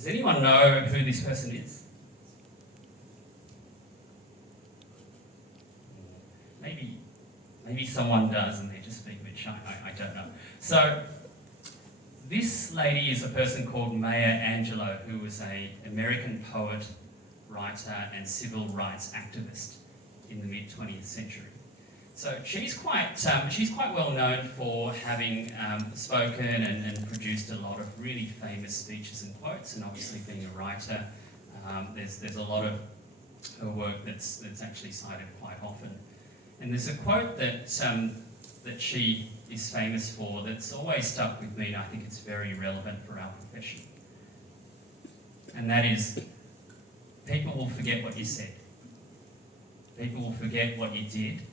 Does anyone know who this person is? Maybe someone does and they're just being a bit shy, I don't know. So, this lady is a person called Maya Angelou, who was an American poet, writer and civil rights activist in the mid-20th century. So she's quite well known for having spoken and produced a lot of really famous speeches and quotes, and obviously being a writer, there's a lot of her work that's actually cited quite often. And there's a quote that she is famous for that's always stuck with me, and I think it's very relevant for our profession. And that is, people will forget what you said. People will forget what you did,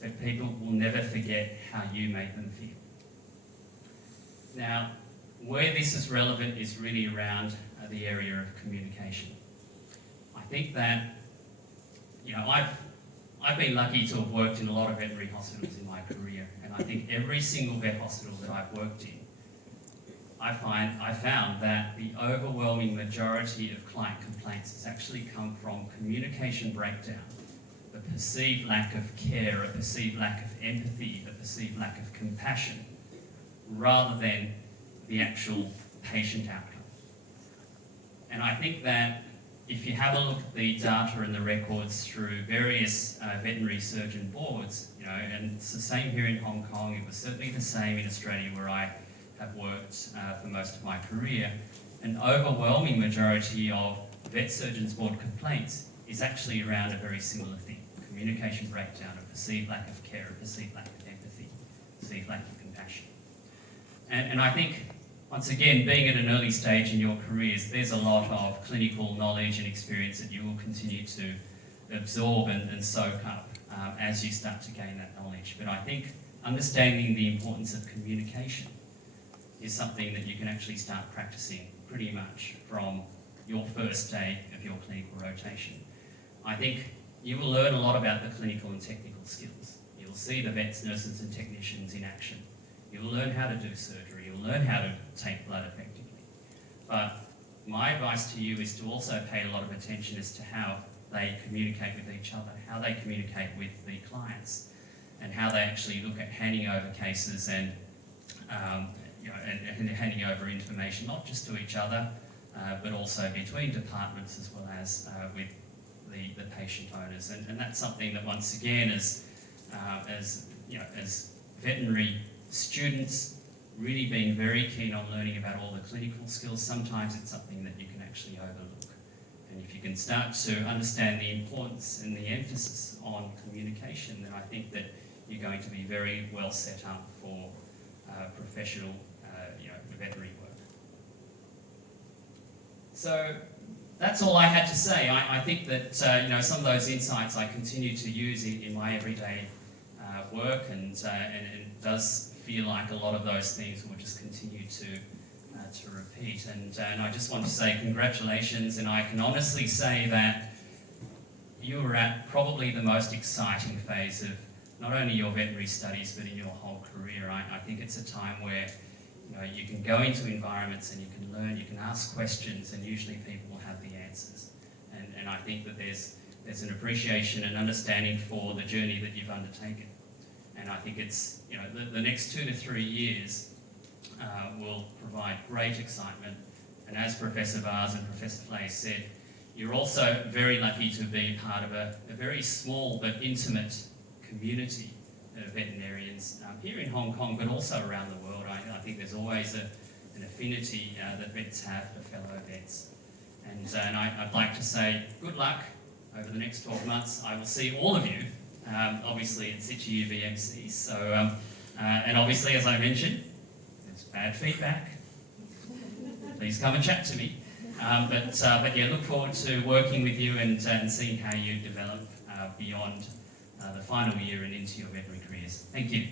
but people will never forget how you made them feel. Now, where this is relevant is really around the area of communication. I think that, I've been lucky to have worked in a lot of veterinary hospitals in my career, and I think every single vet hospital that I've worked in, I found that the overwhelming majority of client complaints has actually come from communication breakdown, a perceived lack of care, a perceived lack of empathy, a perceived lack of compassion, rather than the actual patient outcome. And I think that if you have a look at the data and the records through various veterinary surgeon boards, and it's the same here in Hong Kong, it was certainly the same in Australia where I have worked for most of my career, an overwhelming majority of vet surgeons board complaints is actually around a very similar thing: communication breakdown, a perceived lack of care, a perceived lack of empathy, a perceived lack of compassion. And I think, once again, being at an early stage in your careers, there's a lot of clinical knowledge and experience that you will continue to absorb and soak up as you start to gain that knowledge. But I think understanding the importance of communication is something that you can actually start practicing pretty much from your first day of your clinical rotation. I think you will learn a lot about the clinical and technical skills. You'll see the vets, nurses and technicians in action. You'll learn how to do surgery. You'll learn how to take blood effectively. But my advice to you is to also pay a lot of attention as to how they communicate with each other, how they communicate with the clients, and how they actually look at handing over cases and handing over information, not just to each other, but also between departments as well as with the patient owners. And that's something that, once again, as veterinary students, really being very keen on learning about all the clinical skills, sometimes it's something that you can actually overlook. And if you can start to understand the importance and the emphasis on communication, then I think that you're going to be very well set up for professional veterinary work. So that's all I had to say. I think that some of those insights I continue to use in my everyday work, and it does feel like a lot of those things will just continue to repeat. And I just want to say congratulations, and I can honestly say that you are at probably the most exciting phase of not only your veterinary studies but in your whole career. I think it's a time where you can go into environments and you can learn, you can ask questions, and usually people will have the answers. And I think that there's an appreciation and understanding for the journey that you've undertaken. And I think it's, the next 2 to 3 years will provide great excitement. And as Professor Vaz and Professor Flay said, you're also very lucky to be part of a very small but intimate community of veterinarians here in Hong Kong, but also around the world. I think there's always an affinity that vets have for fellow vets. And I'd like to say good luck over the next 12 months. I will see all of you, obviously, at Situ VMC. So, and obviously, as I mentioned, there's bad feedback. Please come and chat to me. But yeah, look forward to working with you and seeing how you develop beyond the final year and into your veterinary careers. Thank you.